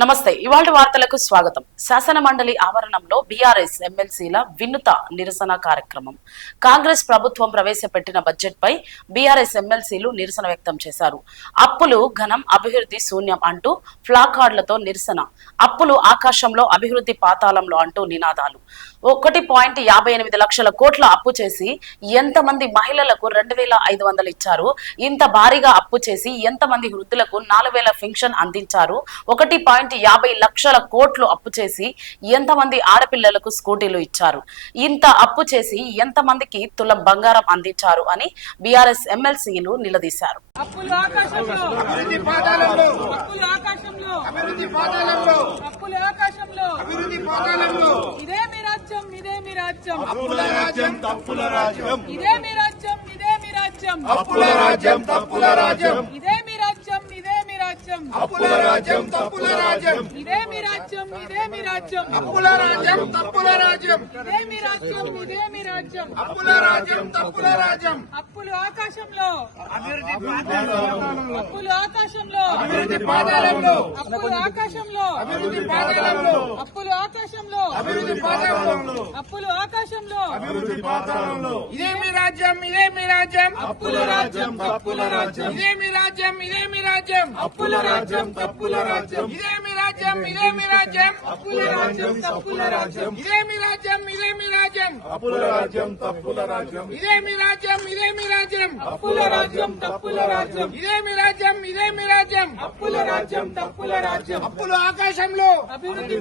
నమస్తే. ఇవాళ వార్తలకు స్వాగతం. శాసన మండలి ఆవరణంలో బీఆర్ఎస్ ఎమ్మెల్సీల వినూత్న నిరసన కార్యక్రమం. కాంగ్రెస్ ప్రభుత్వం ప్రవేశపెట్టిన బడ్జెట్ పై బీఆర్ఎస్ ఎమ్మెల్సీలు నిరసన వ్యక్తం చేశారు. అప్పులు ఘనం, అభివృద్ధి శూన్యం అంటూ ప్లాకార్డులతో నిరసన. అప్పులు ఆకాశంలో, అభివృద్ధి పాతాళంలో అంటూ నినాదాలు. 1.58 లక్షల కోట్ల అప్పు చేసి ఎంతమంది మహిళలకు 2,500 ఇచ్చారు? ఇంత భారీగా అప్పు చేసి ఎంతమంది వృద్ధులకు 4,000 పెన్షన్ అందించారు? 1.50 లక్షల కోట్లు అప్పు చేసి ఎంతమంది ఆడపిల్లలకు స్కూటీలు ఇచ్చారు? ఇంత అప్పు చేసి ఎంతమందికి తులం బంగారం అందించారు అని బీఆర్ఎస్ ఎమ్మెల్సీలు నిలదీశారు. అప్పుల రాజ్యం తప్పుల రాజ్యం ఇదే మీ రాజ్యం ఇదే మీ రాజ్యం అప్పుల రాజ్యం తప్పుల రాజ్యం ఇదే మీ రాజ్యం ఇదే మీ రాజ్యం అప్పుల రాజ్యం తప్పుల రాజ్యం అప్పులు ఆకాశంలో అభివృద్ధి పాతాళంలో అప్పులు ఆకాశంలో అభివృద్ధి పాతాళంలో అప్పులు ఆకాశంలో అభివృద్ధి పాతాళంలో అప్పులు ఆకాశంలో అభివృద్ధి పాతాళంలో అప్పులు ఆకాశంలో అభివృద్ధి పాతాళంలో ఇదే మీ రాజ్యం ఇదే మీ రాజ్యం అప్పుల రాజ్యం తప్పుల రాజ్యం ఇదే మీ రాజ్యం ఇదే మీ రాజ్యం అప్పుల రాజ్యం తప్పుల రాజ్యం ఇదే మీ రాజ్యం ఇదే మీ రాజ్యం అప్పుల రాజ్యం తప్పుల రాజ్యం ఇదే మీ రాజ్యం ఇదే మీ రాజ్యం అప్పుల రాజ్యం తప్పుల రాజ్యం ఇదే మీ రాజ్యం ఇదే మీ రాజ్యం అప్పుల రాజ్యం తప్పుల రాజ్యం ఇదే మీ రాజ్యం ఇదే మీ రాజ్యం అప్పుల రాజ్యం తప్పుల రాజ్యం అప్పులు ఆకాశంలో అభివృద్ధి